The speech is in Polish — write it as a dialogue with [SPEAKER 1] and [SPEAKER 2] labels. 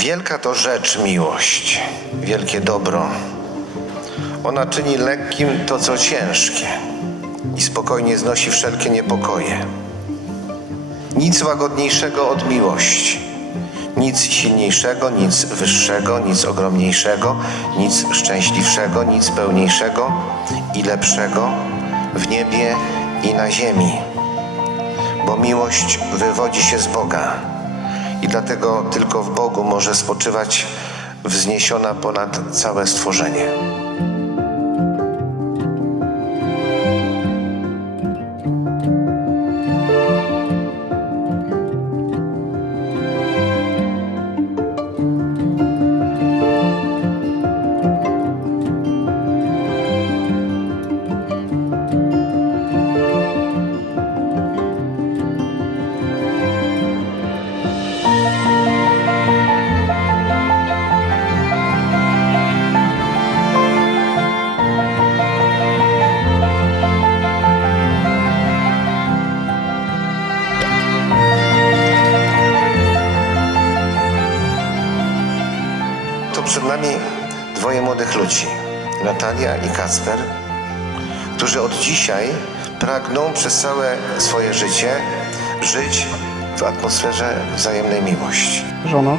[SPEAKER 1] Wielka to rzecz miłość, wielkie dobro. Ona czyni lekkim to, co ciężkie i spokojnie znosi wszelkie niepokoje. Nic łagodniejszego od miłości, nic silniejszego, nic wyższego, nic ogromniejszego, nic szczęśliwszego, nic pełniejszego i lepszego w niebie i na ziemi. Bo miłość wywodzi się z Boga i dlatego tylko w Bogu może spoczywać wzniesiona ponad całe stworzenie. Tu przed nami dwoje młodych ludzi, Natalia i Kacper, którzy od dzisiaj pragną przez całe swoje życie żyć w atmosferze wzajemnej miłości.
[SPEAKER 2] Żono,